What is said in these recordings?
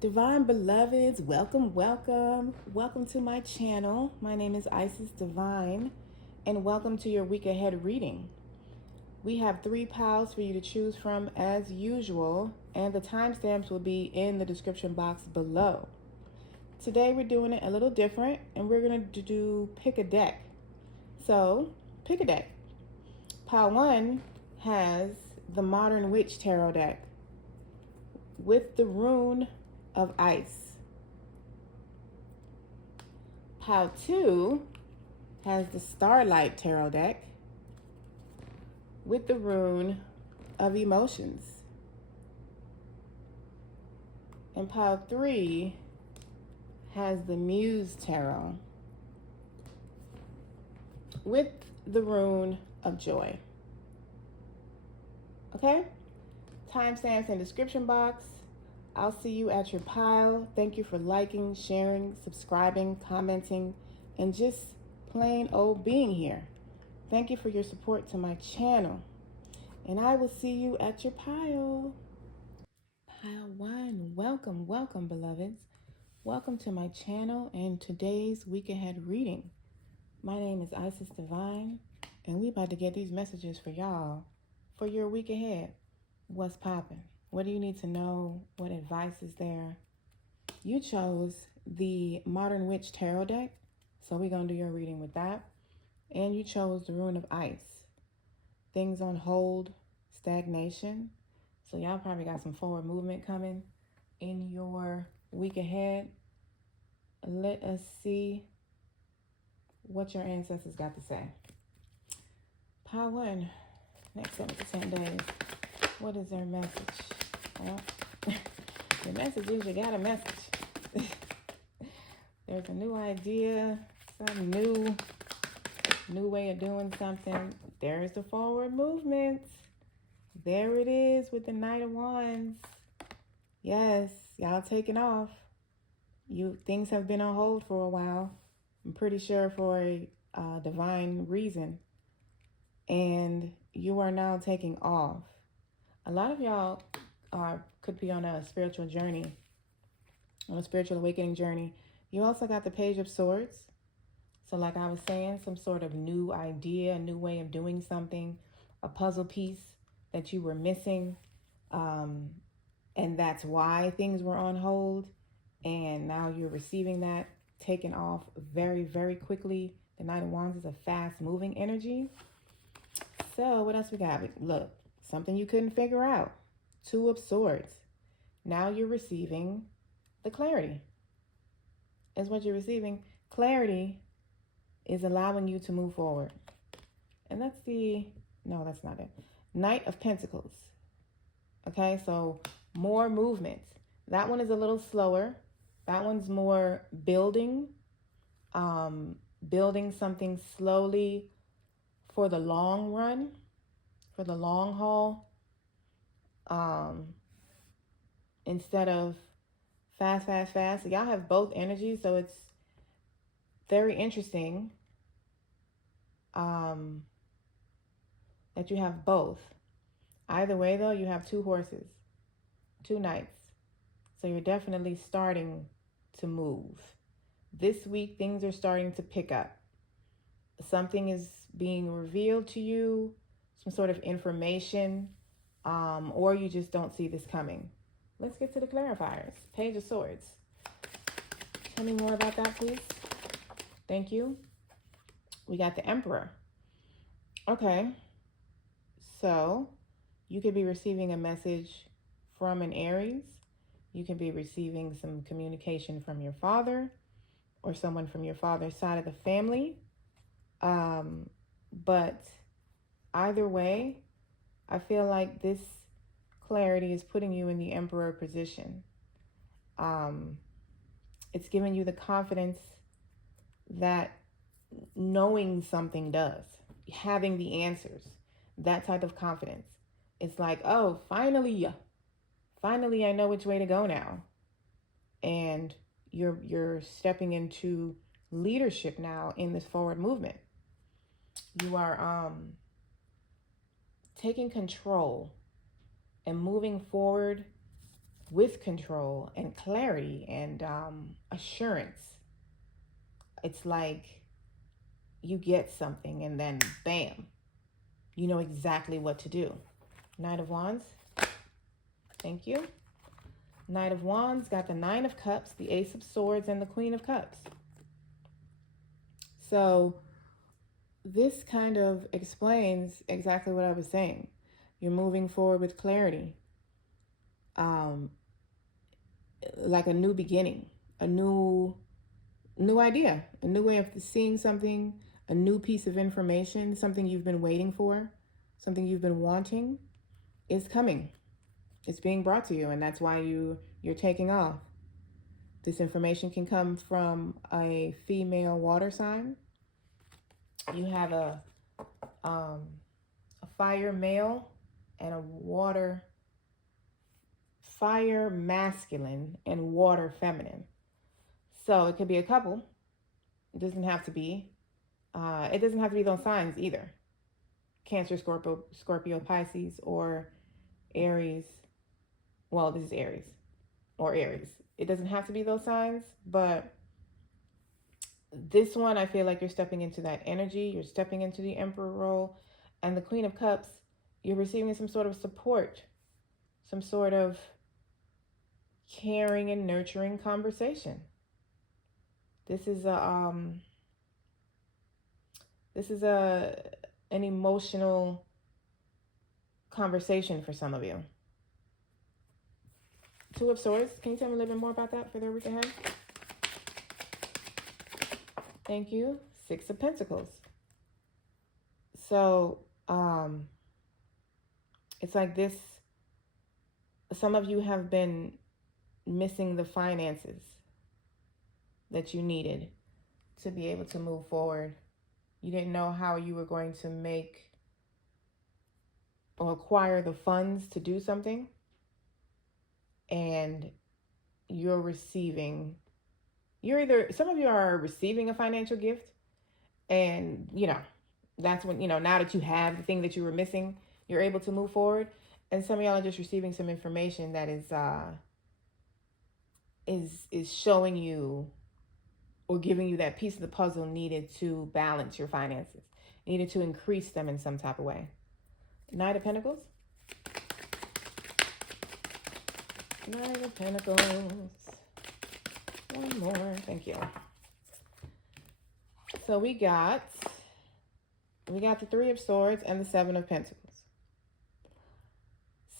Divine beloveds, welcome, welcome. Welcome to my channel. My name is Isis Divine, and welcome to your week ahead reading. We have 3 piles for you to choose from as usual, and the timestamps will be in the description box below. Today we're doing it a little different, and we're going to do pick a deck. So, pick a deck. Pile 1 has the Modern Witch Tarot deck with the rune of ice. Pile 2 has the Starlight Tarot deck with the rune of emotions. And pile 3 has the Muse Tarot with the rune of joy. Okay? Timestamps in the description box. I'll see you at your pile. Thank you for liking, sharing, subscribing, commenting, and just plain old being here. Thank you for your support to my channel. And I will see you at your pile. Pile 1. Welcome, welcome, beloveds. Welcome to my channel and today's week ahead reading. My name is Isis Divine, and we about to get these messages for y'all for your week ahead. What's popping? What do you need to know? What advice is there? You chose the Modern Witch Tarot deck, so we're going to do your reading with that. And you chose the Rune of Ice. Things on hold, stagnation. So y'all probably got some forward movement coming in your week ahead. Let us see what your ancestors got to say. Pile 1, next 7 to 10 days. What is their message? Well, the message is you got a message. There's a new idea, some new way of doing something. There is the forward movement. There it is with the Knight of Wands. Yes, y'all taking off. Things have been on hold for a while. I'm pretty sure for a divine reason. And you are now taking off. A lot of y'all could be on a spiritual journey, on a spiritual awakening journey. You also got the Page of Swords. So like I was saying, some sort of new idea, a new way of doing something, a puzzle piece that you were missing. And that's why things were on hold. And now you're receiving that, taken off very, very quickly. The Knight of Wands is a fast moving energy. So what else we got? Look, something you couldn't figure out. 2 of Swords. Now you're receiving the clarity. Is what you're receiving. Clarity is allowing you to move forward. And that's no, that's not it. Knight of Pentacles. Okay, so more movement. That one is a little slower. That one's more building. Building something slowly for the long run, for the long haul. Instead of fast. So y'all have both energies, so it's very interesting that you have both. Either way, though, you have 2 horses, 2 knights. So you're definitely starting to move. This week, things are starting to pick up. Something is being revealed to you, some sort of information, or you just don't see this coming. Let's get to the clarifiers. Page of Swords. Tell me more about that, please. Thank you. We got the Emperor. Okay. So you could be receiving a message from an Aries. You can be receiving some communication from your father or someone from your father's side of the family. But either way, I feel like this clarity is putting you in the Emperor position. It's giving you the confidence that knowing something does, having the answers, that type of confidence. It's like, oh, finally I know which way to go now. And you're stepping into leadership now in this forward movement. You are taking control and moving forward with control and clarity and assurance. It's like you get something and then bam, you know exactly what to do. Knight of Wands. Thank you. Knight of Wands got the Nine of Cups, the Ace of Swords, and the Queen of Cups. So this kind of explains exactly what I was saying. You're moving forward with clarity. Like a new beginning, a new idea, a new way of seeing something, a new piece of information, something you've been waiting for, something you've been wanting is coming. It's being brought to you, and that's why you're taking off. This information can come from a female water sign. You have a fire male and a fire masculine and water feminine. So it could be a couple. It doesn't have to be. It doesn't have to be those signs either. Cancer, Scorpio, Pisces, or Aries. Well, this is Aries or Aries. It doesn't have to be those signs, but this one, I feel like you're stepping into that energy. You're stepping into the Emperor role. And the Queen of Cups, you're receiving some sort of support, some sort of caring and nurturing conversation. This is an emotional conversation for some of you. Two of Swords. Can you tell me a little bit more about that for their week ahead? Thank you. Six of Pentacles. So, it's like this. Some of you have been missing the finances that you needed to be able to move forward. You didn't know how you were going to make or acquire the funds to do something. And you're receiving, some of you are receiving a financial gift. And, that's when, now that you have the thing that you were missing, you're able to move forward. And some of y'all are just receiving some information that is showing you or giving you that piece of the puzzle needed to balance your finances, needed to increase them in some type of way. Knight of Pentacles. Knight of Pentacles. One more. Thank you. So we got the Three of Swords and the Seven of Pentacles.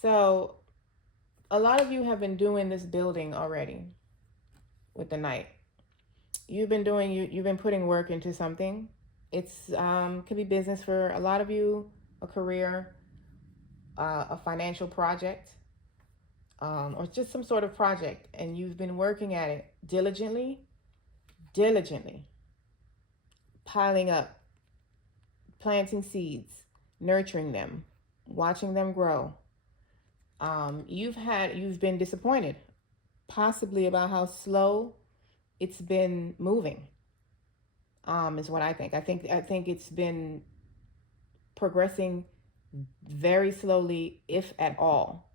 So a lot of you have been doing this building already with the Knight. You've been putting work into something. It's could be business for a lot of you, a career, a financial project, or just some sort of project, and you've been working at it diligently, piling up, planting seeds, nurturing them, watching them grow. You've been disappointed, possibly about how slow it's been moving. Is what I think. I think it's been progressing very slowly, if at all.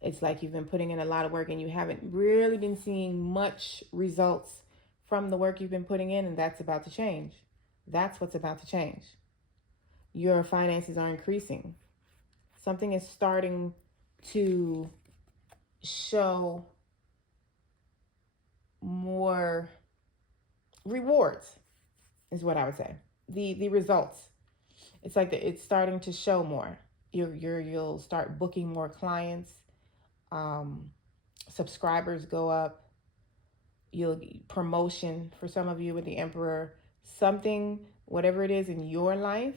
It's like you've been putting in a lot of work and you haven't really been seeing much results from the work you've been putting in, and that's about to change. That's what's about to change. Your finances are increasing. Something is starting to show more rewards, is what I would say. The results. It's like it's starting to show more. You'll start booking more clients. Subscribers go up. You'll promotion for some of you with the Emperor. Something, whatever it is in your life,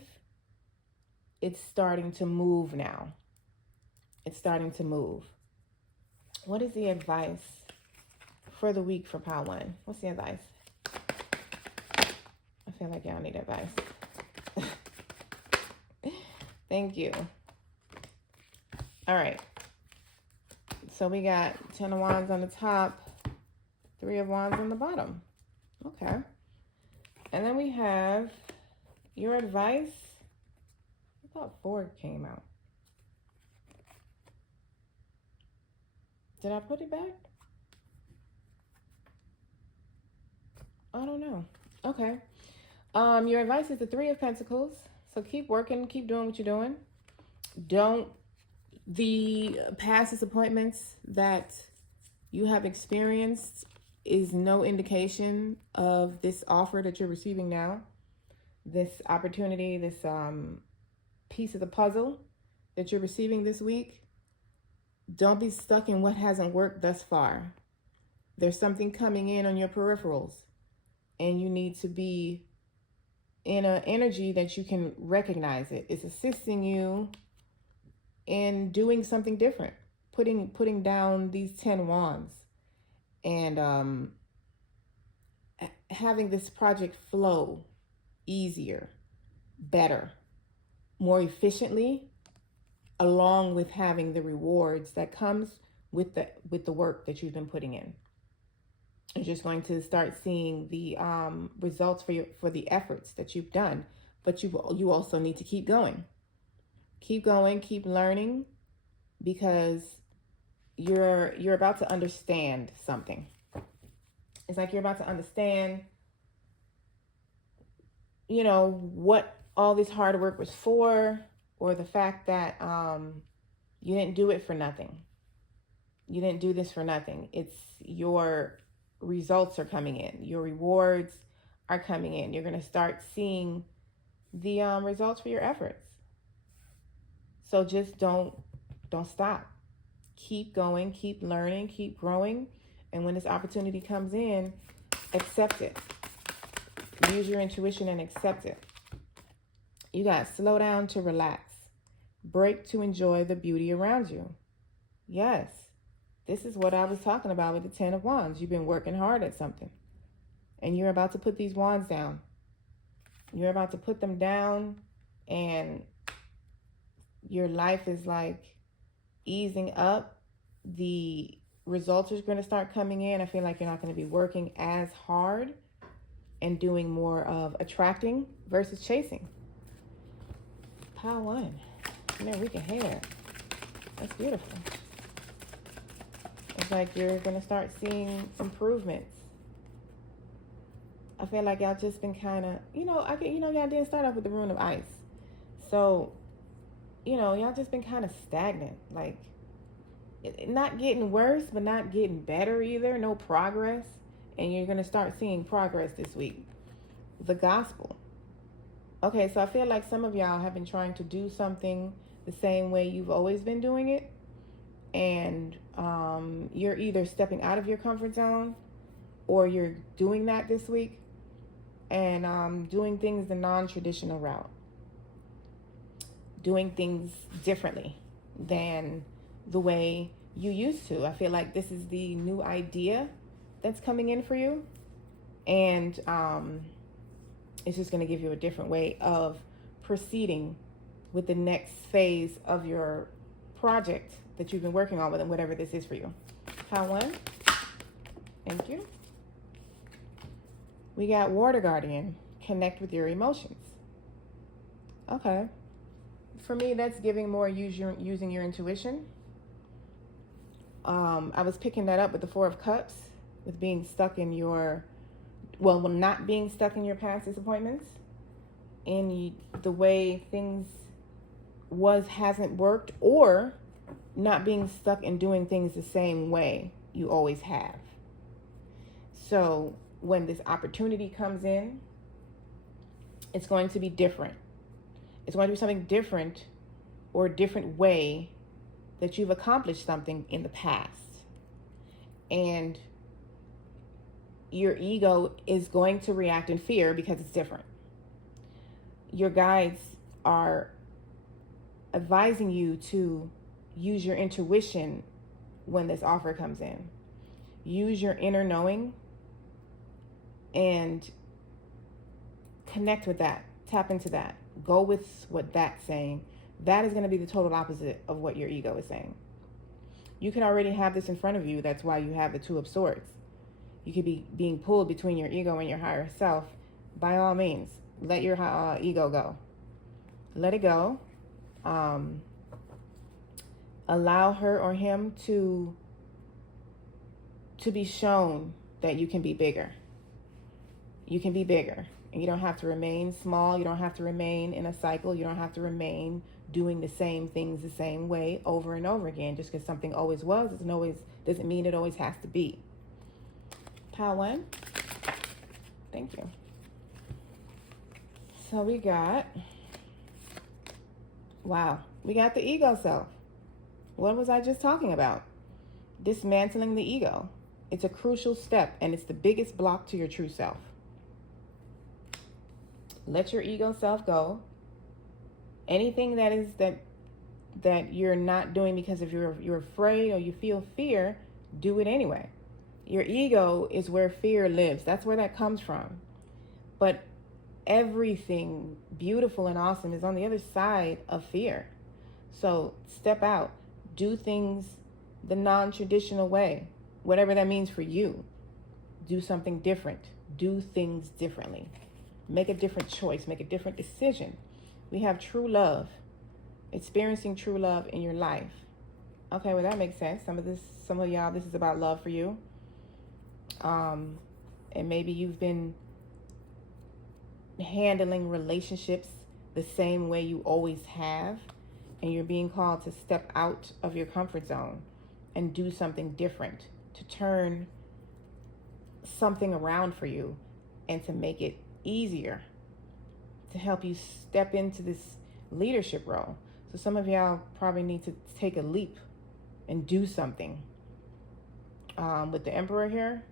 it's starting to move now. It's starting to move. What is the advice for the week for Pile 1? What's the advice? I feel like y'all need advice. Thank you. All right. So we got 10 of Wands on the top, 3 of Wands on the bottom. Okay. And then we have your advice. I thought 4 came out. Did I put it back? I don't know. Okay. Your advice is the Three of Pentacles. So keep working, keep doing what you're doing. Don't, the past disappointments that you have experienced is no indication of this offer that you're receiving now. This opportunity, this piece of the puzzle that you're receiving this week. Don't be stuck in what hasn't worked thus far. There's something coming in on your peripherals, and you need to be in an energy that you can recognize it. It's assisting you in doing something different, putting down these 10 wands and having this project flow easier, better, more efficiently, along with having the rewards that comes with the work that you've been putting in. You're just going to start seeing the results for the efforts that you've done, but you also need to keep going. Keep going, keep learning, because you're about to understand something. It's like you're about to understand, you know, what all this hard work was for, or the fact that you didn't do it for nothing. You didn't do this for nothing. It's your results are coming in. Your rewards are coming in. You're going to start seeing the results for your efforts. So just don't stop. Keep going, keep learning, keep growing. And when this opportunity comes in, accept it. Use your intuition and accept it. You got slow down to relax. Break to enjoy the beauty around you. Yes, this is what I was talking about with the 10 of Wands. You've been working hard at something, and you're about to put these wands down. You're about to put them down, and your life is like easing up. The results are going to start coming in. I feel like you're not going to be working as hard and doing more of attracting versus chasing. Pile 1. American hair. That's beautiful. It's like you're going to start seeing improvements. I feel like y'all just been kind of, y'all didn't start off with the Rune of Ice. So, y'all just been kind of stagnant. Like, not getting worse, but not getting better either. No progress. And you're going to start seeing progress this week. The Gospel. Okay, so I feel like some of y'all have been trying to do something the same way you've always been doing it. And you're either stepping out of your comfort zone, or you're doing that this week and doing things the non-traditional route. Doing things differently than the way you used to. I feel like this is the new idea that's coming in for you. And it's just going to give you a different way of proceeding with the next phase of your project that you've been working on with, and whatever this is for you. Pile 1. Thank you. We got Water Guardian. Connect with your emotions. Okay. For me, that's giving more using your intuition. I was picking that up with the 4 of Cups, with being stuck in your, not being stuck in your past disappointments, and the way things hasn't worked, or not being stuck in doing things the same way you always have. So when this opportunity comes in, it's going to be different. It's going to be something different, or a different way that you've accomplished something in the past. And your ego is going to react in fear because it's different. Your guides are advising you to use your intuition when this offer comes in. Use your inner knowing and connect with that. Tap into that. Go with what that's saying. That is going to be the total opposite of what your ego is saying. You can already have this in front of you. That's why you have the 2 of Swords. You could be being pulled between your ego and your higher self. By all means, let your ego go. Let it go. Allow her or him to to be shown that you can be bigger. You can be bigger. And you don't have to remain small. You don't have to remain in a cycle. You don't have to remain doing the same things the same way over and over again. Just because something always was doesn't mean it always has to be. Pile 1. Thank you. So we got the ego self. What was I just talking about? Dismantling the ego. It's a crucial step, and it's the biggest block to your true self. Let your ego self go. Anything that you're not doing because of you're afraid or you feel fear, do it anyway. Your ego is where fear lives. That's where that comes from. But everything beautiful and awesome is on the other side of fear. So step out. Do things the non-traditional way, whatever that means for you. Do something different. Do things differently. Make a different choice. Make a different decision. We have true love. Experiencing true love in your life. Okay, well that makes sense. Some of y'all, this is about love for you. And maybe you've been handling relationships the same way you always have, and you're being called to step out of your comfort zone and do something different, to turn something around for you and to make it easier, to help you step into this leadership role. So some of y'all probably need to take a leap and do something. With the Emperor here,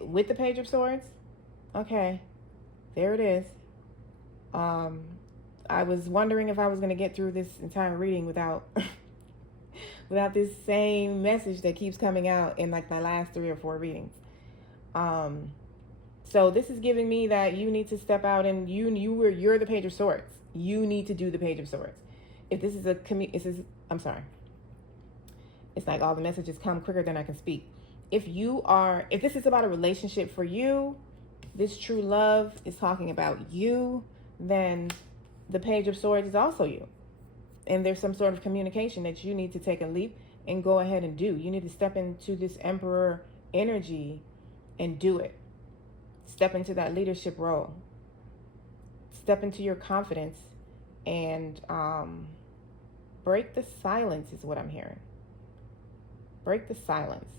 with the Page of Swords, okay, there it is. I was wondering if I was going to get through this entire reading without without this same message that keeps coming out in like my last 3 or 4 readings. So this is giving me that you need to step out, and you're the Page of Swords. You need to do the Page of Swords. If this is I'm sorry. It's like all the messages come quicker than I can speak. If this is about a relationship for you, this true love is talking about you, then the Page of Swords is also you. And there's some sort of communication that you need to take a leap and go ahead and do. You need to step into this Emperor energy and do it. Step into that leadership role. Step into your confidence and break the silence is what I'm hearing. Break the silence.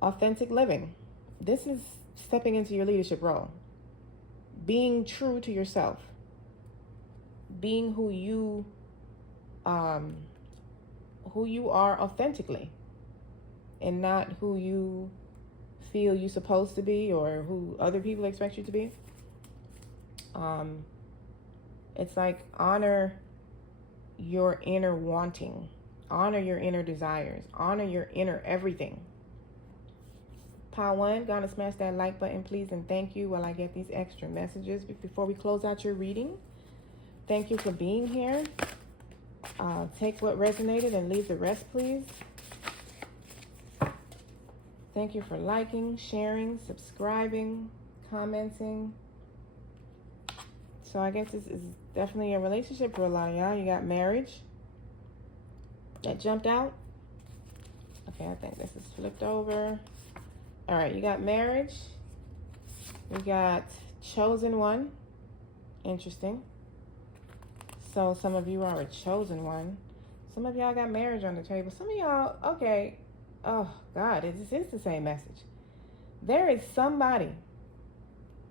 Authentic living. This is stepping into your leadership role. Being true to yourself. Being who you are authentically, and not who you feel you're supposed to be or who other people expect you to be. It's like honor your inner wanting, honor your inner desires, honor your inner everything. Pile 1, gonna smash that like button, please, and thank you while I get these extra messages before we close out your reading. Thank you for being here. Take what resonated and leave the rest, please. Thank you for liking, sharing, subscribing, commenting. So I guess this is definitely a relationship for a lot of y'all. You got marriage that jumped out. Okay, I think this is flipped over. All right, you got marriage. We got chosen one. Interesting. So some of you are a chosen one. Some of y'all got marriage on the table. Some of y'all, okay. Oh, God, this is the same message. There is somebody.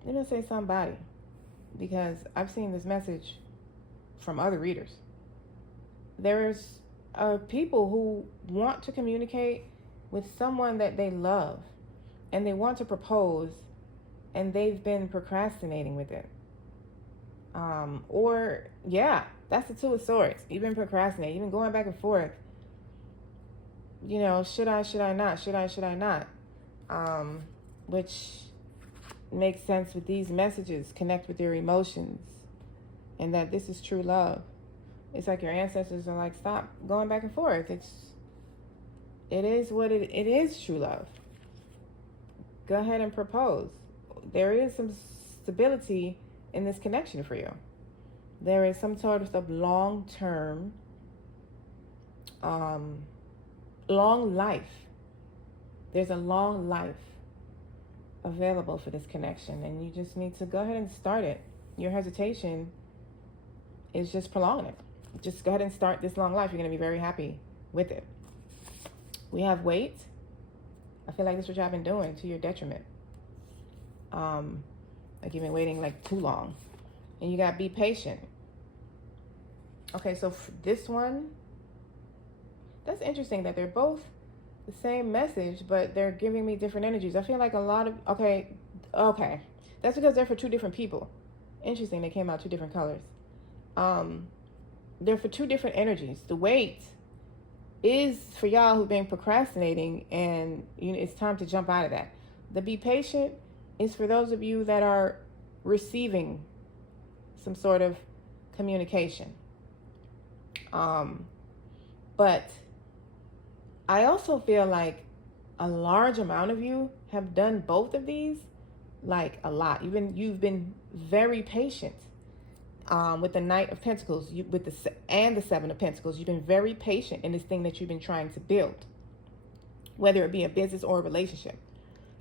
Let me say somebody, because I've seen this message from other readers. There's people who want to communicate with someone that they love, and they want to propose, and they've been procrastinating with it. That's the 2 of Swords. You've been procrastinating. You've been going back and forth. You know, should I not? Should I not? Which makes sense with these messages. Connect with your emotions, and that this is true love. It's like your ancestors are like, stop going back and forth. It is what it is, true love. Go ahead and propose. There is some stability in this connection for you. There is some sort of long-term, long life There's a long life available for this connection, and you just need to go ahead and start it. Your hesitation is just prolonging it. Just go ahead and start this long life. You're going to be very happy with it. We have wait. I feel like this is what y'all been doing to your detriment. Like you've been waiting like too long. And you got be patient. Okay, so for this one, that's interesting that they're both the same message, but they're giving me different energies. I feel like a lot of, okay. That's because they're for two different people. Interesting, they came out two different colors. They're for two different energies. The wait is for y'all who've been procrastinating, and it's time to jump out of that. The be patient is for those of you that are receiving some sort of communication. But I also feel like a large amount of you have done both of these, like a lot. You've been very patient. With the Knight of Pentacles, and the Seven of Pentacles, you've been very patient in this thing that you've been trying to build, whether it be a business or a relationship.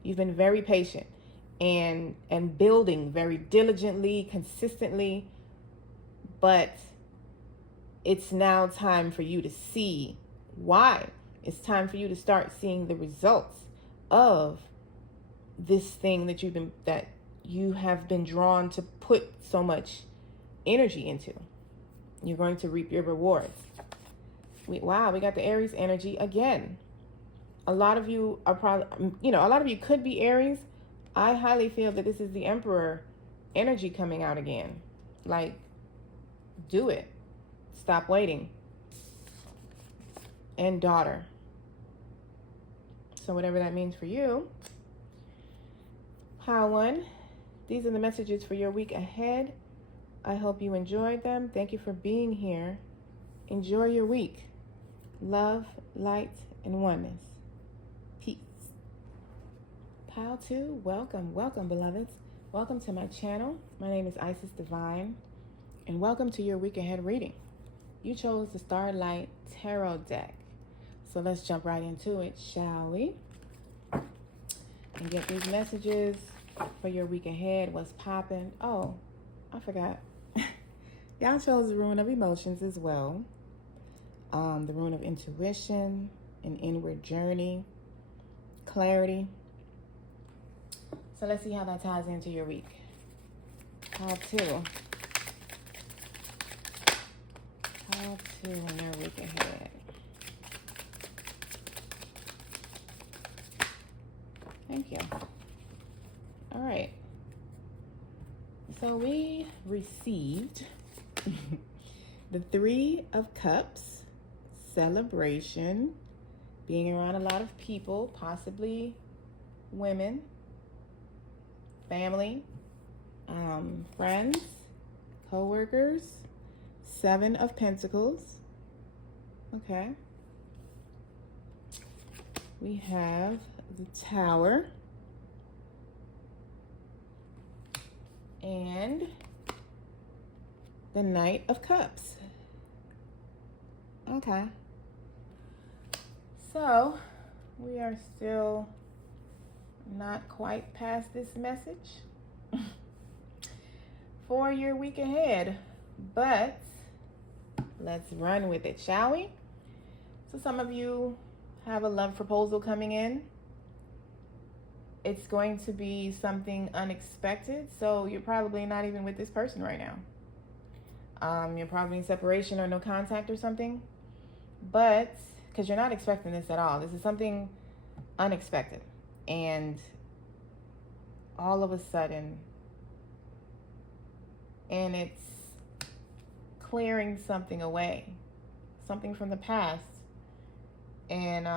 You've been very patient and building very diligently, consistently, but it's now time for you to see why. It's time for you to start seeing the results of this thing that you have been drawn to put so much energy into. You're going to reap your rewards. We got the Aries energy again. A lot of you are probably, a lot of you could be Aries. I highly feel that this is the Emperor energy coming out again. Like, do it. Stop waiting. And daughter. So whatever that means for you. Pile 1. These are the messages for your week ahead. I hope you enjoyed them. Thank you for being here. Enjoy your week. Love, light, and oneness. Peace. Pile 2, welcome, beloveds. Welcome to my channel. My name is Isis Divine, and welcome to your week ahead reading. You chose the Starlight Tarot deck. So let's jump right into it, shall we? And get these messages for your week ahead. What's popping? Oh, I forgot. Y'all chose the Rune of Emotions as well. The Rune of Intuition, an inward journey, clarity. So let's see how that ties into your week. Pile 2. Pile 2 in your week ahead. Thank you. All right. So we received the 3 of Cups, celebration, being around a lot of people, possibly women, family, friends, co-workers, 7 of Pentacles. Okay. We have the Tower and the Knight of Cups. Okay. So we are still not quite past this message for your week ahead, but let's run with it, shall we? So some of you have a love proposal coming in. It's going to be something unexpected, so you're probably not even with this person right now. You're probably in separation or no contact or something, but because you're not expecting this at all. This is something unexpected, and all of a sudden, and it's clearing something away, something from the past, and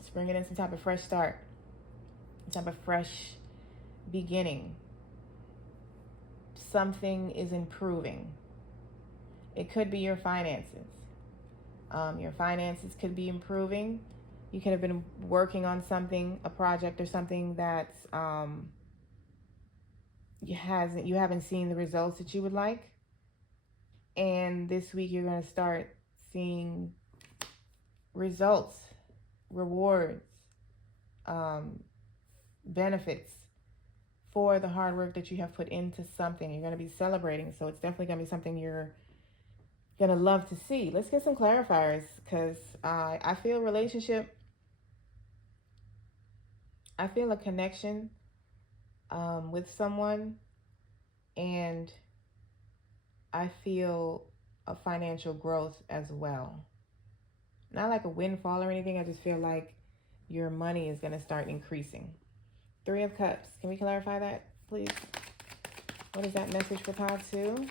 it's bringing in some type of fresh start, some type of fresh beginning. Something is improving. It could be your finances. Your finances could be improving. You could have been working on something, a project or something that's you haven't seen the results that you would like. And this week you're going to start seeing results rewards, benefits for the hard work that you have put into something. You're going to be celebrating, so it's definitely going to be something you're going to love to see. Let's get some clarifiers, because I feel I feel a connection with someone, and I feel a financial growth as well. Not like a windfall or anything. I just feel like your money is going to start increasing. 3 of Cups. Can we clarify that, please? What is that message for pile 2?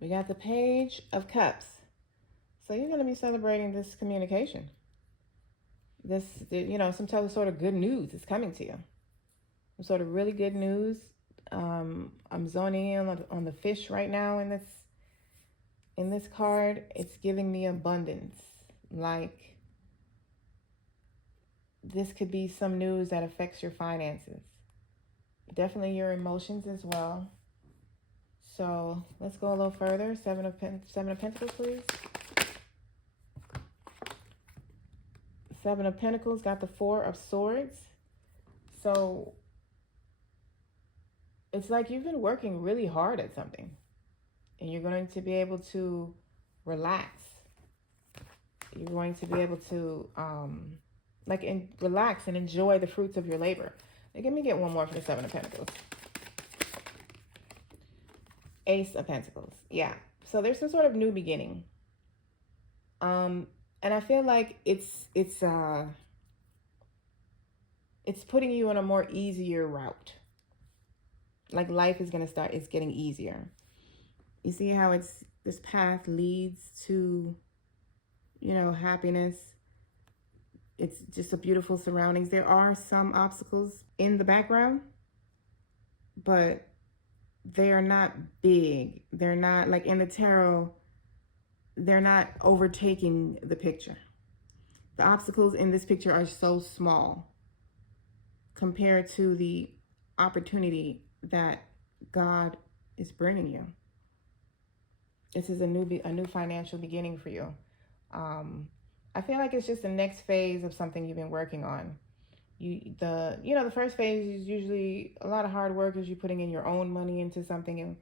We got the Page of Cups. So you're going to be celebrating this communication. This, some sort of good news is coming to you. Some sort of really good news. I'm zoning in on the fish right now in this card. It's giving me abundance. Like, this could be some news that affects your finances. Definitely your emotions as well. So let's go a little further. Seven of Pentacles, please. 7 of Pentacles got the 4 of Swords. So it's like you've been working really hard at something, and you're going to be able to relax. You're going to be able to relax and enjoy the fruits of your labor. Let me get one more for the 7 of Pentacles. Ace of Pentacles. Yeah. So there's some sort of new beginning. And I feel like it's putting you on a more easier route. Like, life is it's getting easier. You see how this path leads to, happiness. It's just a beautiful surroundings. There are some obstacles in the background, but they are not big. They're not, like in the tarot, they're not overtaking the picture. The obstacles in this picture are so small compared to the opportunity that God is bringing you. This is a new financial beginning for you. I feel like it's just the next phase of something you've been working on. The first phase is usually a lot of hard work, as you putting in your own money into something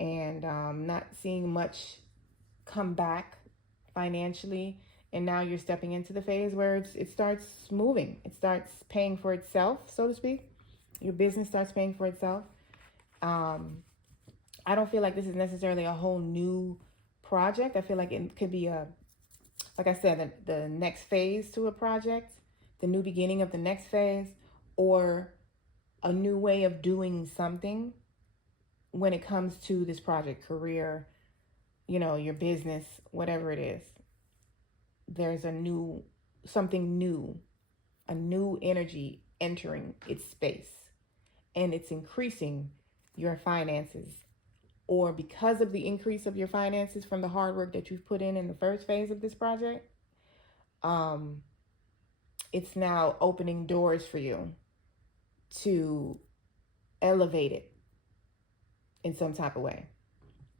and not seeing much come back financially. And now you're stepping into the phase where it starts moving. It starts paying for itself, so to speak. Your business starts paying for itself. I don't feel like this is necessarily a whole new project. I feel like it could be like I said, the next phase to a project, the new beginning of the next phase, or a new way of doing something when it comes to this project, career, your business, whatever it is. There's something new, a new energy entering its space, and it's increasing your finances. Or because of the increase of your finances from the hard work that you've put in the first phase of this project, it's now opening doors for you to elevate it in some type of way.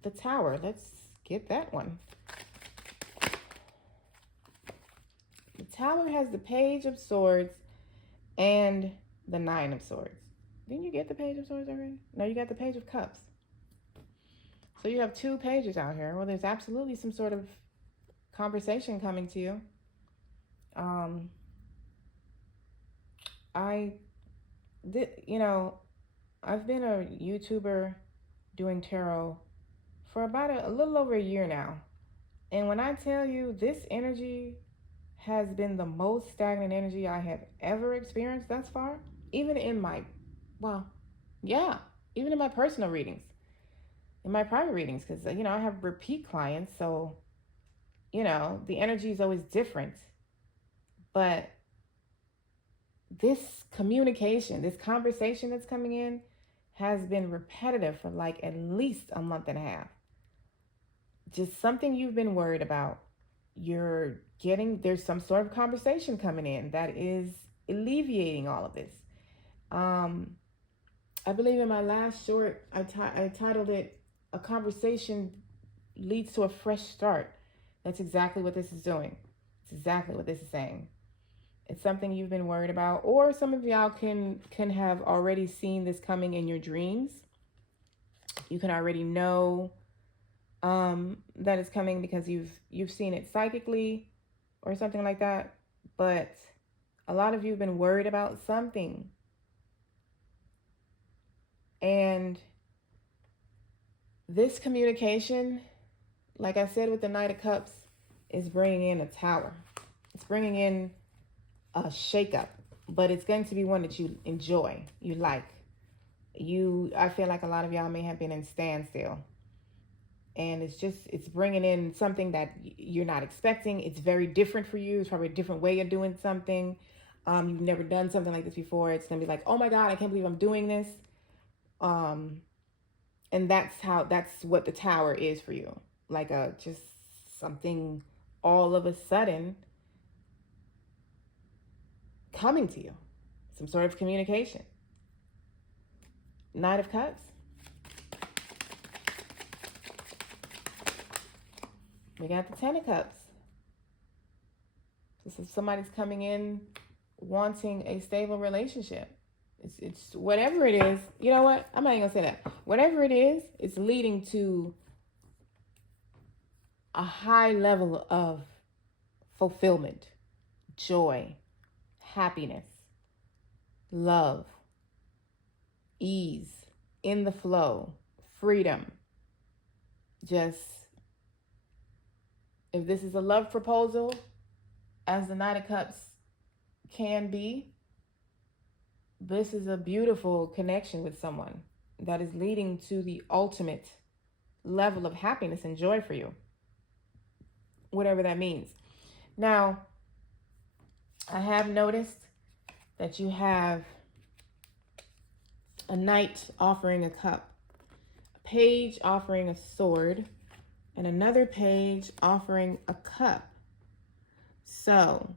The Tower, let's get that one. The Tower has the Page of Swords and the 9 of Swords. Didn't you get the Page of Swords already? No, you got the Page of Cups. So you have 2 pages out here. Well, there's absolutely some sort of conversation coming to you. I've been a YouTuber doing tarot for about a little over a year now. And when I tell you, this energy has been the most stagnant energy I have ever experienced thus far, even in my personal readings, in my private readings, because, I have repeat clients, so, the energy is always different. But this communication, this conversation that's coming in has been repetitive for like at least a month and a half. Just something you've been worried about. There's some sort of conversation coming in that is alleviating all of this. I believe in my last short, I titled it A Conversation leads to a fresh start. That's exactly what this is doing. It's exactly what this is saying. It's something you've been worried about, or some of y'all can have already seen this coming in your dreams. You can already know that it's coming because you've seen it psychically or something like that. But a lot of you have been worried about something. And this communication, like I said with the Knight of Cups, is bringing in a tower. It's bringing in a shakeup, but it's going to be one that you enjoy, you like. I feel like a lot of y'all may have been in standstill. And it's bringing in something that you're not expecting. It's very different for you. It's probably a different way of doing something. You've never done something like this before. It's going to be like, oh my God, I can't believe I'm doing this. And that's what the tower is for you. Like just something all of a sudden coming to you. Some sort of communication. Knight of Cups. We got the Ten of Cups. So somebody's coming in wanting a stable relationship. It's whatever it is. You know what? I'm not even going to say that. Whatever it is, it's leading to a high level of fulfillment, joy, happiness, love, ease, in the flow, freedom. Just, if this is a love proposal, as the Knight of Cups can be, this is a beautiful connection with someone that is leading to the ultimate level of happiness and joy for you, whatever that means. Now, I have noticed that you have a knight offering a cup, a page offering a sword, and another page offering a cup. So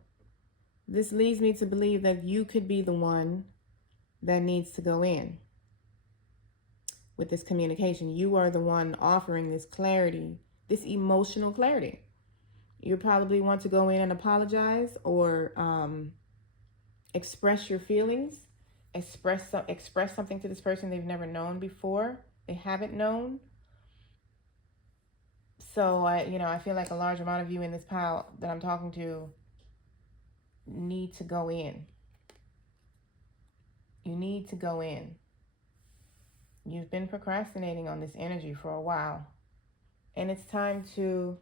this leads me to believe that you could be the one that needs to go in with this communication. You are the one offering this clarity, this emotional clarity. You probably want to go in and apologize or express your feelings, express something to this person they've never known before, they haven't known. So I feel like a large amount of you in this pile that I'm talking to need to go in. You need to go in. You've been procrastinating on this energy for a while. And it's time to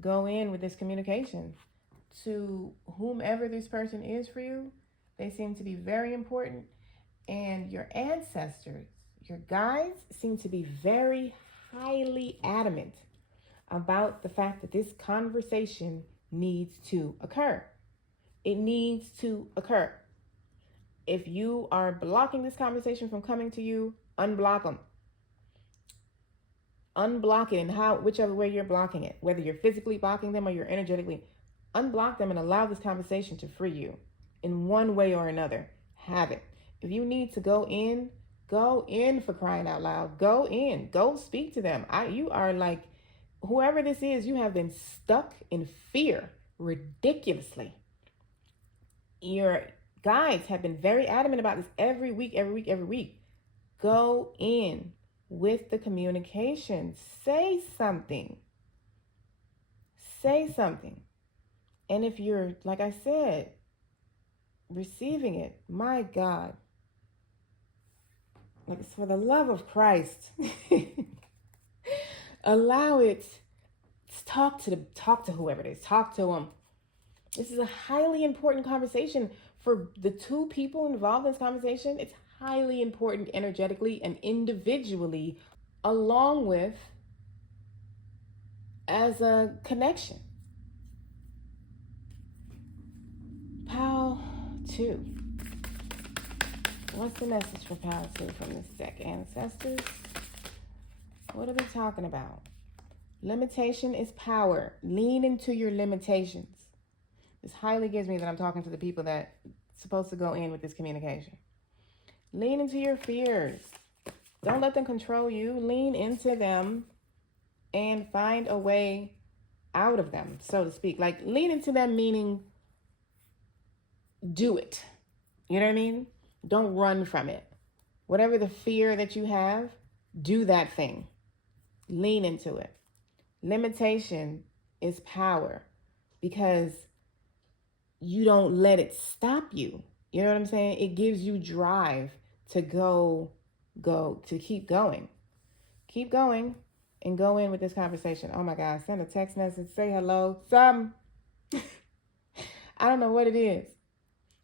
go in with this communication. To whomever this person is for you, they seem to be very important. And your ancestors, your guides, seem to be very highly adamant about the fact that this conversation needs to occur. It needs to occur. If you are blocking this conversation from coming to you, unblock them. Unblock it, and whichever way you're blocking it, whether you're physically blocking them or you're energetically, unblock them and allow this conversation to free you in one way or another. Have it. If you need to go in, for crying out loud. Go in. Go speak to them. You are like, whoever this is, you have been stuck in fear ridiculously. Your guides have been very adamant about this every week. Go in with the communication. Say something. And if you're, like I said, receiving it, my God, like, for the love of Christ, allow it. Talk to whoever it is. Talk to them. This is a highly important conversation for the two people involved in this conversation. It's highly important energetically and individually, along with as a connection. Pile 2. What's the message for Pile 2 from this deck, ancestors? What are we talking about? Limitation is power. Lean into your limitations. This highly gives me that I'm talking to the people that supposed to go in with this communication. Lean into your fears. Don't let them control you. Lean into them and find a way out of them, so to speak. Like, lean into them, meaning do it. You know what I mean? Don't run from it. Whatever the fear that you have, do that thing. Lean into it. Limitation is power, because you don't let it stop you. You know what I'm saying? It gives you drive to to keep going. Keep going and go in with this conversation. Oh my God, send a text message, say hello, some. I don't know what it is.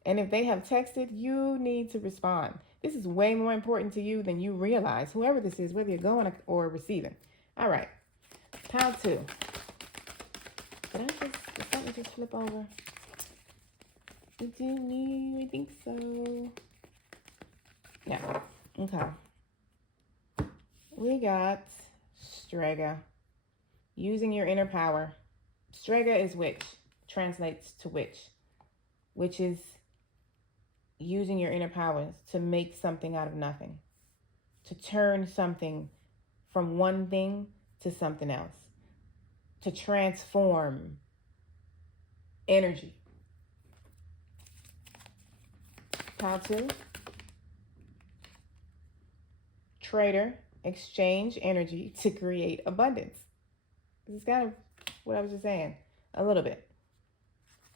And if they have texted, you need to respond. This is way more important to you than you realize, whoever this is, whether you're going or receiving. All right, pile 2. Did something just flip over? I think so. Yeah, okay. We got Strega, using your inner power. Strega is witch, translates to witch, which is using your inner powers to make something out of nothing, to turn something from one thing to something else, to transform energy. How to? Trader, exchange energy to create abundance. This is kind of what I was just saying, a little bit.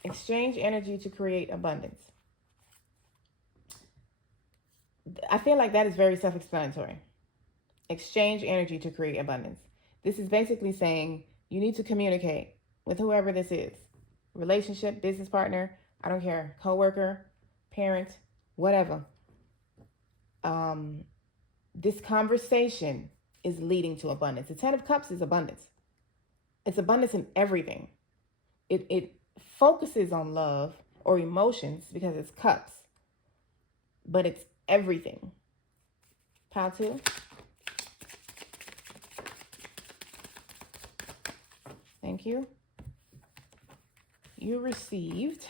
Exchange energy to create abundance. I feel like that is very self-explanatory. Exchange energy to create abundance. This is basically saying you need to communicate with whoever this is. Relationship, business partner, I don't care, coworker, parent, whatever. This conversation is leading to abundance. The 10 of Cups is abundance. It's abundance in everything. It focuses on love or emotions because it's cups, but it's everything. Pile 2. Thank you. You received,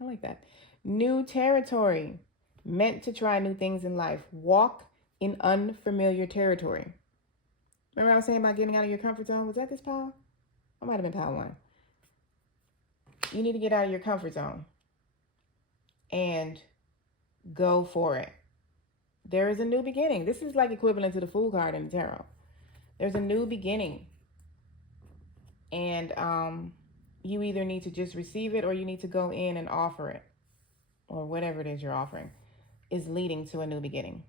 I like that, new territory, meant to try new things in life. Walk in unfamiliar territory. Remember I was saying about getting out of your comfort zone? Was that this pile? I might have been pile 1. You need to get out of your comfort zone and go for it. There is a new beginning. This is like equivalent to the Fool card in the tarot. There's a new beginning. And you either need to just receive it or you need to go in and offer it. Or whatever it is you're offering is leading to a new beginning.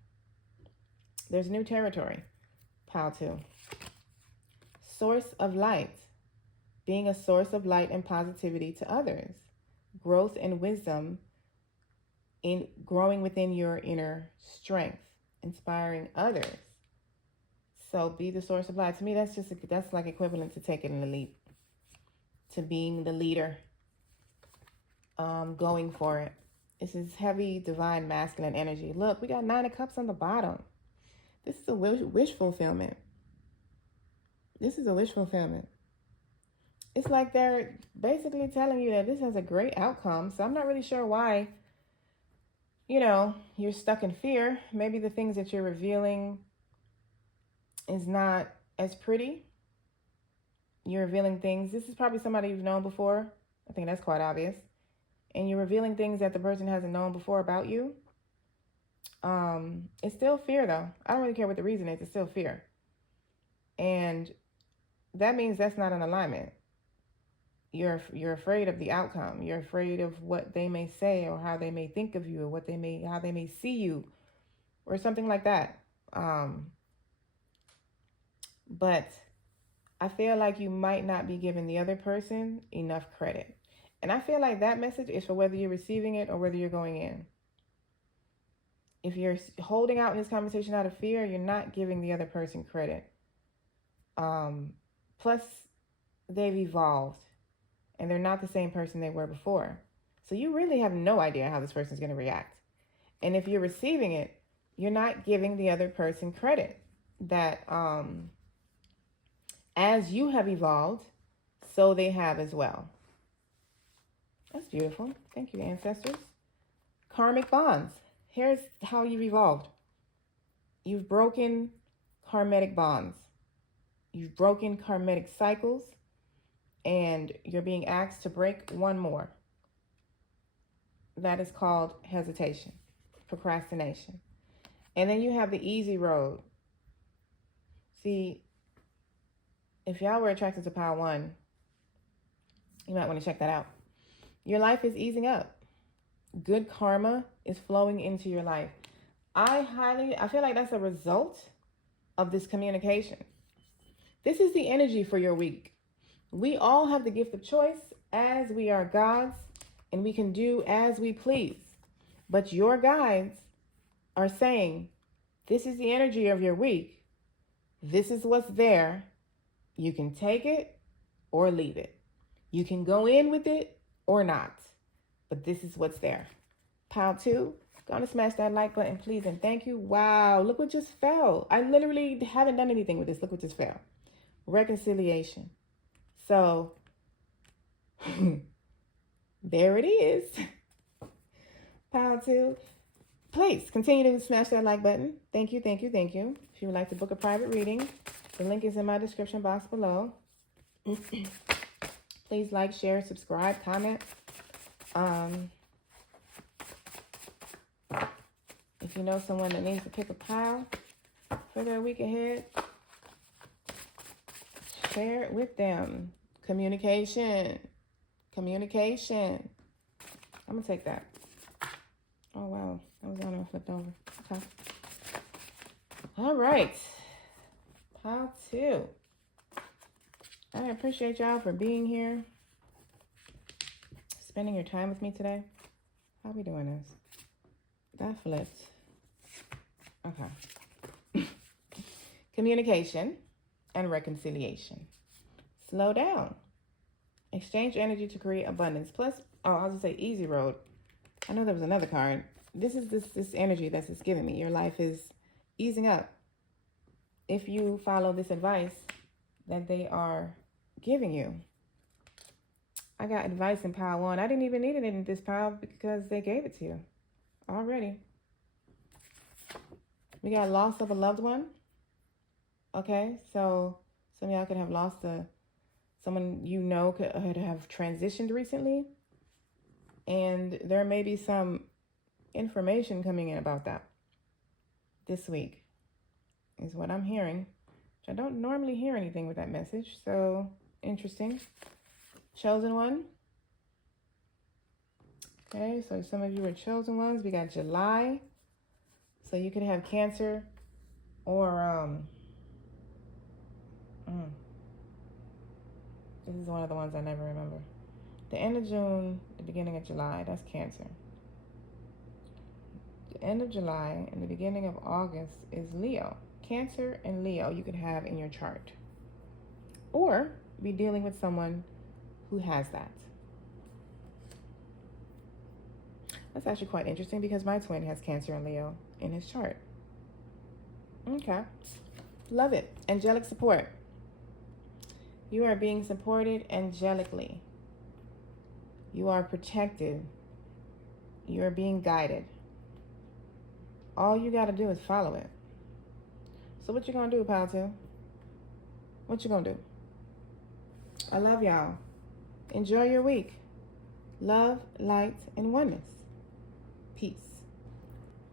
There's new territory. Pile 2. Source of light. Being a source of light and positivity to others. Growth and wisdom in growing within your inner strength. Inspiring others. So be the source of light. To me, that's like equivalent to taking the leap. To being the leader. Going for it. This is heavy, divine, masculine energy. Look, we got 9 of Cups on the bottom. This is a wish fulfillment. This is a wish fulfillment. It's like they're basically telling you that this has a great outcome. So I'm not really sure why, you're stuck in fear. Maybe the things that you're revealing is not as pretty. You're revealing things. This is probably somebody you've known before. I think that's quite obvious. And you're revealing things that the person hasn't known before about you. It's still fear, though. I don't really care what the reason is. It's still fear. And that means that's not an alignment. You're afraid of the outcome. You're afraid of what they may say or how they may think of you or how they may see you or something like that. But I feel like you might not be giving the other person enough credit. And I feel like that message is for whether you're receiving it or whether you're going in. If you're holding out in this conversation out of fear, you're not giving the other person credit. Plus, they've evolved. And they're not the same person they were before. So you really have no idea how this person's going to react. And if you're receiving it, you're not giving the other person credit. That as you have evolved, so they have as well. That's beautiful. Thank you, ancestors. Karmic bonds. Here's how you've evolved. You've broken karmic bonds. You've broken karmic cycles, and you're being asked to break one more. That is called hesitation, procrastination. And then you have the easy road. See, if y'all were attracted to pile 1, you might want to check that out. Your life is easing up. Good karma is flowing into your life. I feel like that's a result of this communication. This is the energy for your week. We all have the gift of choice, as we are gods, and we can do as we please. But your guides are saying, this is the energy of your week. This is what's there. You can take it or leave it. You can go in with it or not. But this is what's there. Pile 2, gonna smash that like button, please, and thank you. Wow, look what just fell. I literally haven't done anything with this. Look what just fell. Reconciliation. So, there it is. Pile 2. Please continue to smash that like button. Thank you, thank you, thank you. If you would like to book a private reading, the link is in my description box below. Please like, share, subscribe, comment. If you know someone that needs to pick a pile for their week ahead, share it with them. Communication. Communication. I'm going to take that. Oh, wow. That was on and flipped over. Okay. All right. Pile 2. I appreciate y'all for being here. Spending your time with me today. How are we doing this? That flipped. Okay. Communication and reconciliation. Slow down. Exchange energy to create abundance. Plus, I was going to say easy road. I know there was another card. This is this energy that's just giving me. Your life is easing up. If you follow this advice that they are giving you. I got advice in pile 1. I didn't even need it in this pile because they gave it to you already. We got loss of a loved one. Okay, so some of y'all could have lost someone you know could have transitioned recently. And there may be some information coming in about that this week, is what I'm hearing. Which I don't normally hear anything with that message, so interesting. Chosen one. Okay, so some of you are chosen ones. We got July. So you could have Cancer or this is one of the ones I never remember. The end of June, the beginning of July, that's Cancer. The end of July and the beginning of August is Leo. Cancer and Leo you could have in your chart. Or be dealing with someone who has that. That's actually quite interesting because my twin has Cancer and Leo in his chart. Okay. Love it. Angelic support. You are being supported angelically. You are protected. You are being guided. All you got to do is follow it. So what you going to do, pal 2? What you going to do? I love y'all. Enjoy your week. Love, light, and oneness. Peace.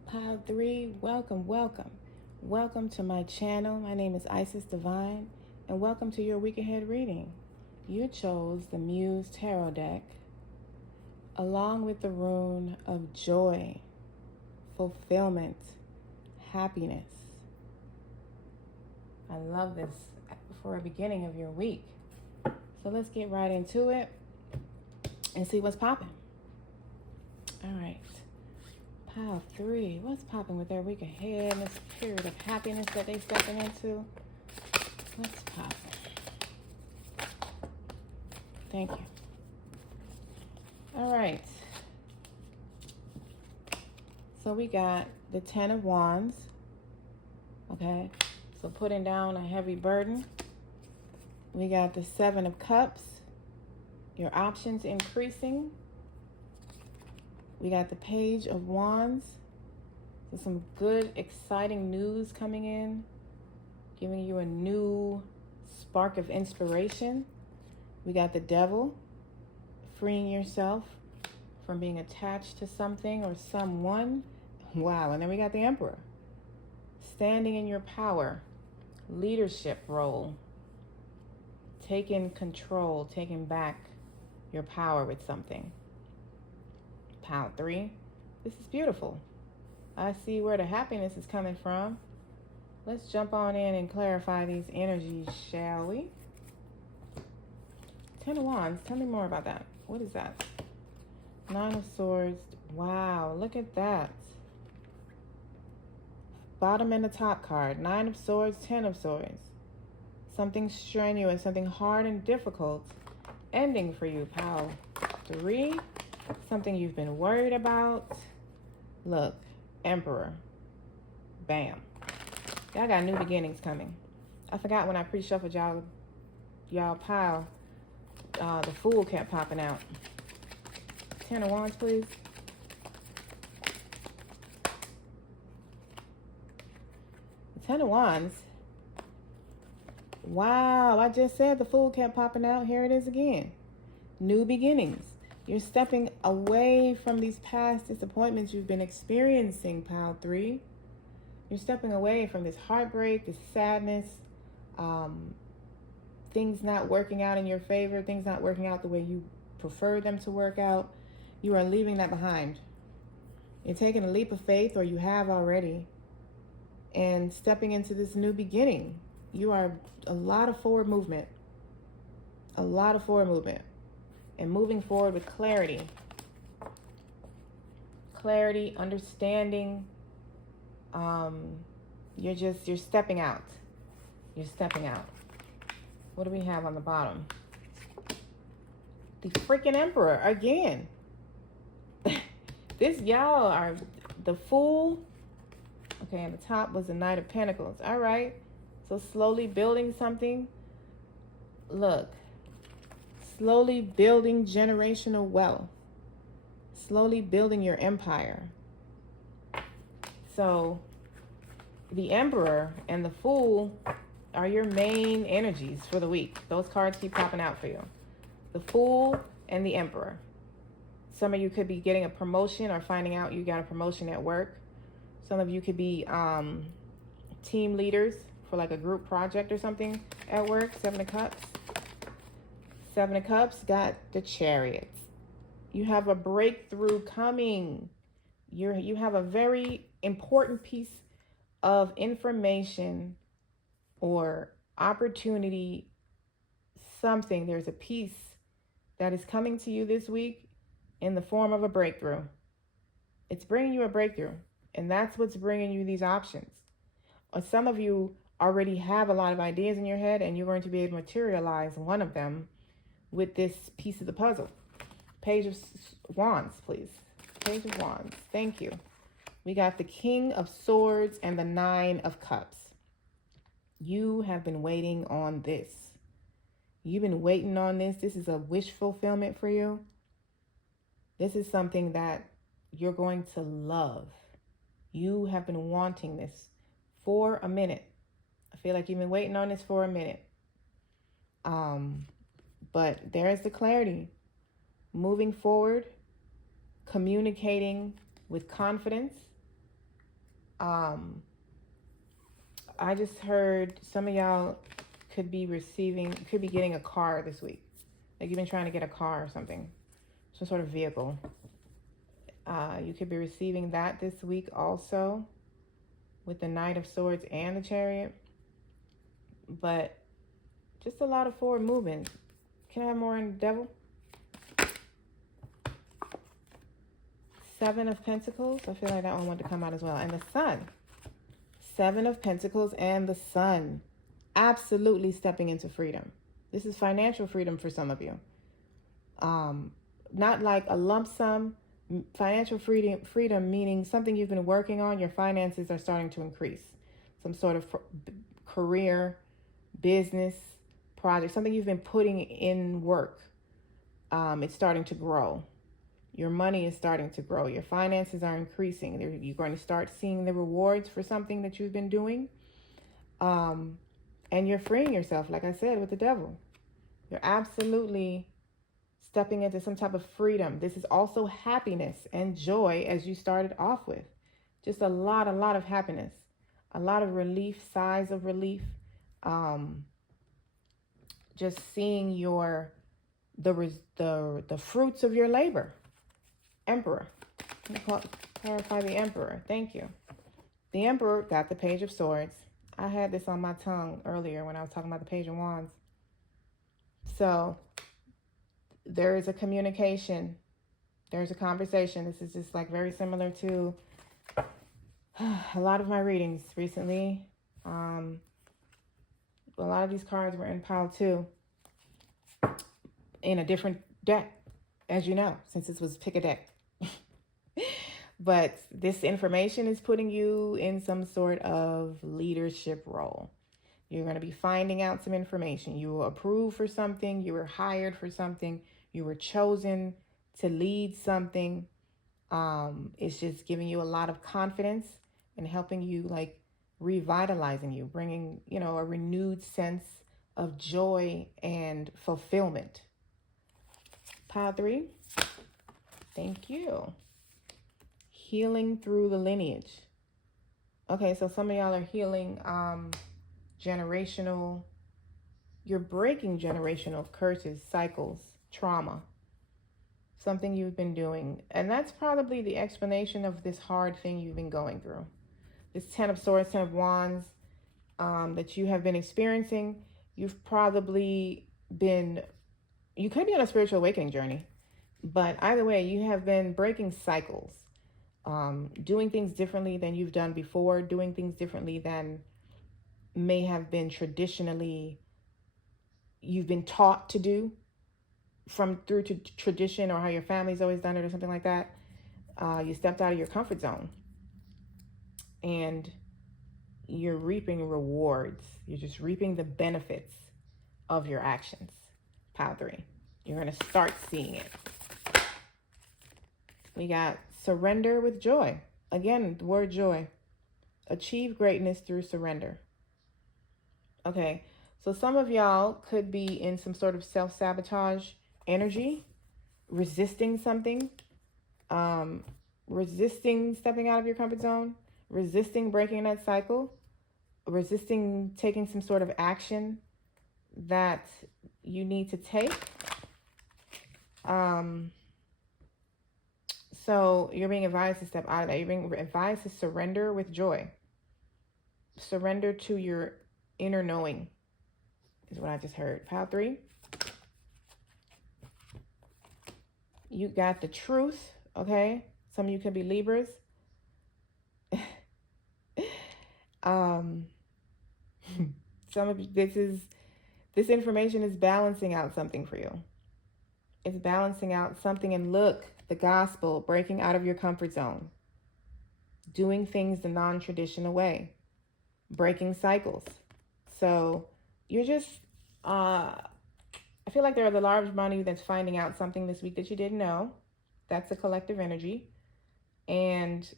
Pile 3, welcome, welcome. Welcome to my channel. My name is Isis Divine, and welcome to your week ahead reading. You chose the Muse Tarot deck, along with the rune of joy, fulfillment, happiness. I love this for a beginning of your week. So let's get right into it and see what's popping. All right. Pile 3. What's popping with their week ahead and this period of happiness that they're stepping into? What's popping? Thank you. All right. So we got the 10 of Wands. Okay. So putting down a heavy burden. We got the 7 of Cups. Your options increasing. We got the Page of Wands. So some good, exciting news coming in. Giving you a new spark of inspiration. We got the Devil, freeing yourself from being attached to something or someone. Wow. And then we got the Emperor, standing in your power, leadership role, taking control, taking back your power with something. Pile 3. This is beautiful. I see where the happiness is coming from. Let's jump on in and clarify these energies, shall we? 10 of Wands. Tell me more about that. What is that? 9 of Swords. Wow, look at that. Bottom and the top card. 9 of Swords, 10 of Swords. Something strenuous, something hard and difficult ending for you, pal. 3. Something you've been worried about. Look, Emperor. Bam. Y'all got new beginnings coming. I forgot when I pre-shuffled y'all pile, the Fool kept popping out. 10 of Wands, please. The 10 of Wands. Wow, I just said the Fool kept popping out. Here it is again. New beginnings. You're stepping away from these past disappointments you've been experiencing, pile 3. You're stepping away from this heartbreak, this sadness, things not working out in your favor, things not working out the way you prefer them to work out. You are leaving that behind. You're taking a leap of faith, or you have already, and stepping into this new beginning. You are a lot of forward movement. A lot of forward movement. And moving forward with clarity. Clarity, understanding. You're stepping out. You're stepping out. What do we have on the bottom? The freaking Emperor again. Y'all are the Fool. Okay, and the top was the Knight of Pentacles. All right. So slowly building something. Look. Slowly building generational wealth. Slowly building your empire. So the Emperor and the Fool are your main energies for the week. Those cards keep popping out for you. The Fool and the Emperor. Some of you could be getting a promotion or finding out you got a promotion at work. Some of you could be team leaders for like a group project or something at work. 7 of Cups. 7 of Cups got the Chariot. You have a breakthrough coming. You have a very important piece of information or opportunity, something. There's a piece that is coming to you this week in the form of a breakthrough. It's bringing you a breakthrough, and that's what's bringing you these options. Or some of you already have a lot of ideas in your head, and you're going to be able to materialize one of them with this piece of the puzzle. Page of Wands, please. Page of Wands. Thank you. We got the King of Swords and the 9 of Cups. You have been waiting on this. You've been waiting on this. This is a wish fulfillment for you. This is something that you're going to love. You have been wanting this for a minute. I feel like you've been waiting on this for a minute. But there's the clarity. Moving forward, communicating with confidence. I just heard some of y'all could be getting a car this week. Like you've been trying to get a car or something, some sort of vehicle. You could be receiving that this week also with the Knight of Swords and the Chariot. But just a lot of forward movement. Can I have more in the Devil? 7 of Pentacles. I feel like that one wanted to come out as well. And the Sun. 7 of Pentacles and the Sun. Absolutely stepping into freedom. This is financial freedom for some of you. Not like a lump sum. Financial freedom meaning something you've been working on. Your finances are starting to increase. Some sort of career, business, project. Something you've been putting in work. It's starting to grow. Your money is starting to grow. Your finances are increasing. You're going to start seeing the rewards for something that you've been doing. And you're freeing yourself, like I said, with the devil. You're absolutely stepping into some type of freedom. This is also happiness and joy, as you started off with. Just a lot of happiness, a lot of relief, sighs of relief. Just seeing the fruits of your labor. Emperor. Clarify the Emperor. Thank you. The Emperor got the Page of Swords. I had this on my tongue earlier when I was talking about the Page of Wands. So there is a communication. There's a conversation. This is just like very similar to a lot of my readings recently. A lot of these cards were in pile 2 in a different deck, as you know, since this was pick a deck. But this information is putting you in some sort of leadership role. You're going to be finding out some information. You were approved for something. You were hired for something. You were chosen to lead something. It's just giving you a lot of confidence and helping you, like revitalizing you, bringing, a renewed sense of joy and fulfillment. Pile 3. Thank you. Healing through the lineage. Okay, so some of y'all are healing generational. You're breaking generational curses, cycles, trauma. Something you've been doing. And that's probably the explanation of this hard thing you've been going through. This 10 of Swords, 10 of Wands that you have been experiencing. You've probably been, you could be on a spiritual awakening journey. But either way, you have been breaking cycles. Doing things differently than you've done before, doing things differently than may have been traditionally you've been taught to do through to tradition, or how your family's always done it, or something like that. You stepped out of your comfort zone and you're reaping rewards. You're just reaping the benefits of your actions. Pile 3. You're going to start seeing it. We got surrender with joy. Again, the word joy. Achieve greatness through surrender. Okay, so some of y'all could be in some sort of self-sabotage energy, resisting something, resisting stepping out of your comfort zone, resisting breaking that cycle, resisting taking some sort of action that you need to take. So you're being advised to step out of that. You're being advised to surrender with joy. Surrender to your inner knowing is what I just heard. Pile 3. You got the truth, okay? Some of you could be Libras. Some of you, this information is balancing out something for you. It's balancing out something. And look, the gospel, breaking out of your comfort zone, doing things the non-traditional way, breaking cycles. So you're just, I feel like there are a large amount of you that's finding out something this week that you didn't know. That's a collective energy. And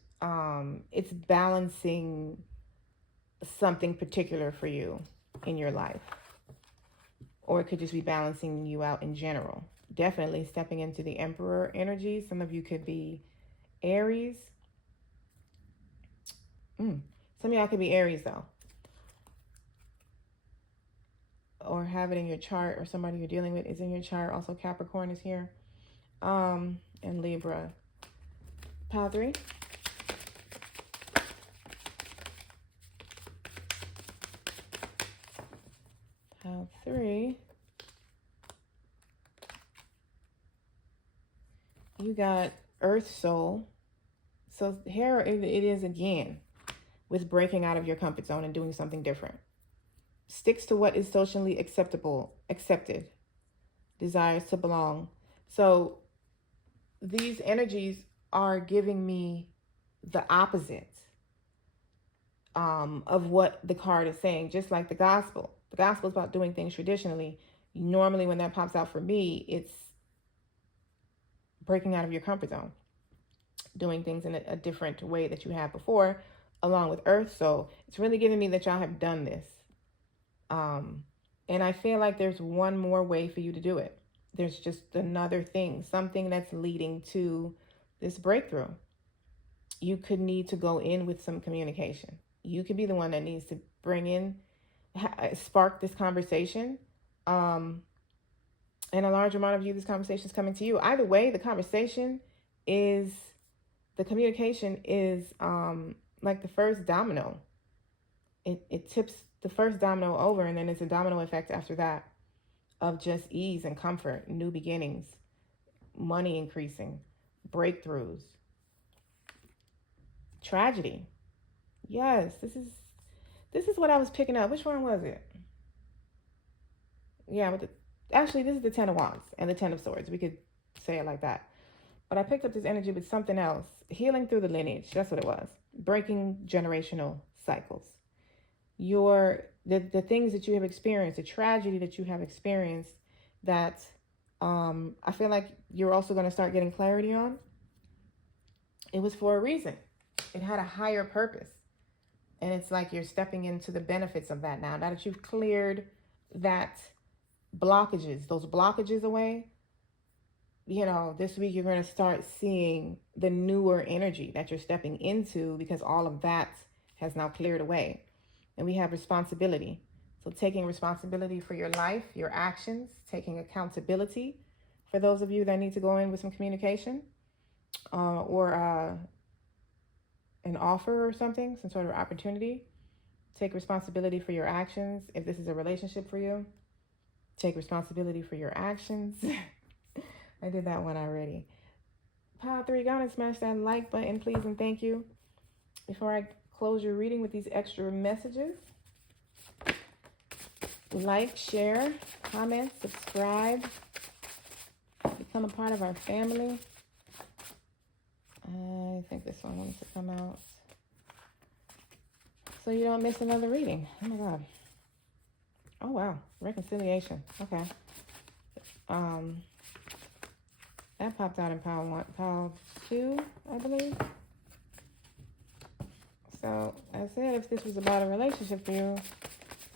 it's balancing something particular for you in your life. Or it could just be balancing you out in general. Definitely stepping into the Emperor energy. Some of you could be Aries. Some of y'all could be Aries though. Or have it in your chart, or somebody you're dealing with is in your chart. Also Capricorn is here. And Libra. Pile 3. Pile 3. You got Earth Soul. So here it is again with breaking out of your comfort zone and doing something different. Sticks to what is socially accepted. Desires to belong. So these energies are giving me the opposite of what the card is saying, just like the gospel. The gospel is about doing things traditionally. Normally when that pops out for me, it's breaking out of your comfort zone, doing things in a different way that you have before, along with Earth. So it's really giving me that y'all have done this. And I feel like there's one more way for you to do it. There's just another thing, something that's leading to this breakthrough. You could need to go in with some communication. You could be the one that needs to bring in, spark this conversation. And a large amount of you, this conversation is coming to you. Either way, the communication is like the first domino. It tips the first domino over, and then it's a domino effect after that of just ease and comfort, new beginnings, money increasing, breakthroughs, tragedy. Yes, this is what I was picking up. Which one was it? Yeah, but actually this is the Ten of Wands and the Ten of Swords. We could say it like that. But I picked up this energy with something else. Healing through the lineage. That's what it was. Breaking generational cycles. The things that you have experienced, the tragedy that you have experienced that I feel like you're also going to start getting clarity on. It was for a reason. It had a higher purpose. And it's like you're stepping into the benefits of that now. Now that you've cleared those blockages away, this week you're going to start seeing the newer energy that you're stepping into because all of that has now cleared away. And we have responsibility. So taking responsibility for your life, your actions, taking accountability for those of you that need to go in with some communication or an offer or something, some sort of opportunity. Take responsibility for your actions. If this is a relationship for you, take responsibility for your actions. I did that one already. Pile 3, go on and smash that like button, please, and thank you. Before I close your reading with these extra messages, like, share, comment, subscribe, become a part of our family. I think this one wants to come out so you don't miss another reading. Oh my God. Oh wow, reconciliation. Okay. That popped out in pile 2, I believe. So I said, if this was about a relationship for you,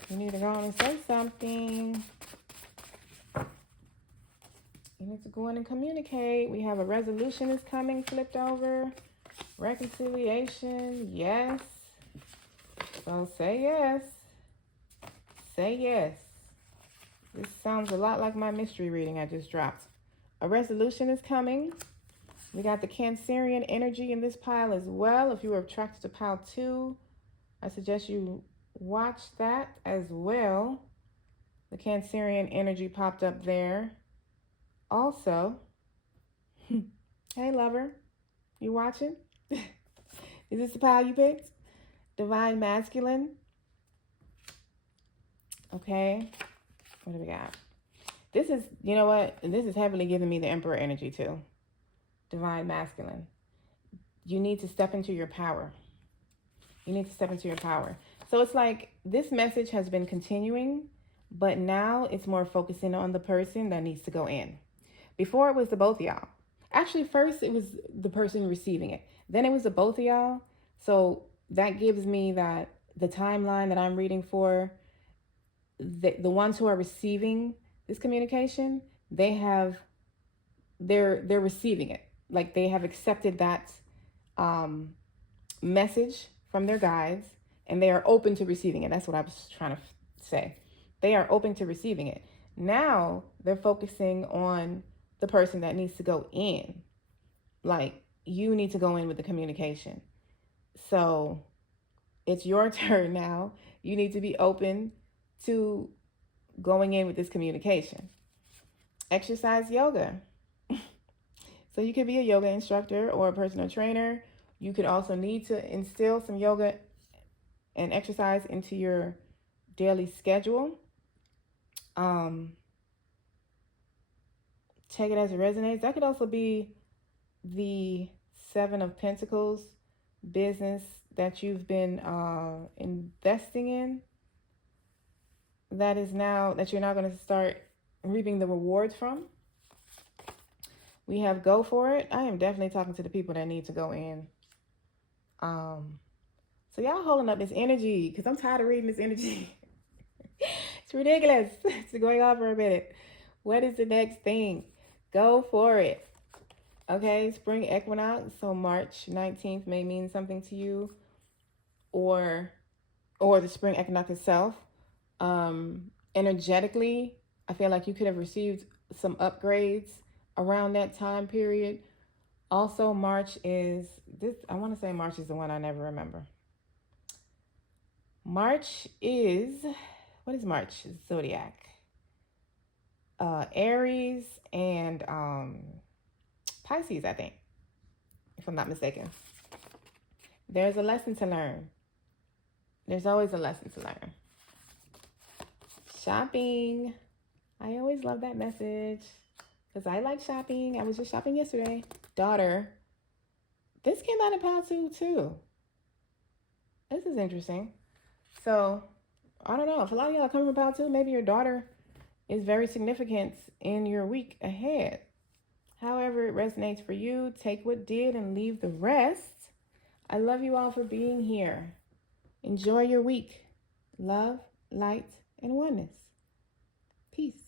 you need to go on and say something. You need to go in and communicate. We have a resolution is coming, flipped over. Reconciliation, yes. So say yes. Say yes. This sounds a lot like my mystery reading I just dropped. A resolution is coming. We got the Cancerian energy in this pile as well. If you were attracted to pile 2, I suggest you watch that as well. The Cancerian energy popped up there. Also, hey lover, you watching? Is this the pile you picked? Divine Masculine. Okay, what do we got? This is, you know what? This is heavily giving me the Emperor energy too. Divine Masculine. You need to step into your power. You need to step into your power. So it's like this message has been continuing, but now it's more focusing on the person that needs to go in. Before it was the both of y'all. Actually, first it was the person receiving it. Then it was the both of y'all. So that gives me that the timeline that I'm reading for the ones who are receiving this communication, they're receiving it. Like they have accepted that message from their guides and they are open to receiving it. That's what I was trying to say. They are open to receiving it. Now they're focusing on the person that needs to go in. Like you need to go in with the communication. So it's your turn now. You need to be open to going in with this communication. Exercise yoga. So you could be a yoga instructor or a personal trainer. You could also need to instill some yoga and exercise into your daily schedule. Take it as it resonates. That could also be the 7 of Pentacles business that you've been investing in. That you're now going to start reaping the rewards from. We have go for it. I am definitely talking to the people that need to go in. So y'all holding up this energy because I'm tired of reading this energy. It's ridiculous. It's going on for a minute. What is the next thing? Go for it. Okay, spring equinox. So March 19th may mean something to you, or the spring equinox itself. Energetically, I feel like you could have received some upgrades around that time period. Also, March is this. I want to say March is the one I never remember. March is, what is March? Zodiac. Aries and Pisces, I think, if I'm not mistaken. There's a lesson to learn. There's always a lesson to learn. Shopping. I always love that message because I like shopping. I was just shopping yesterday. Daughter. This came out of Pile 2 too. This is interesting. So, I don't know. If a lot of y'all are coming from Pile 2, maybe your daughter is very significant in your week ahead. However it resonates for you, take what did and leave the rest. I love you all for being here. Enjoy your week. Love, light, and oneness. Peace.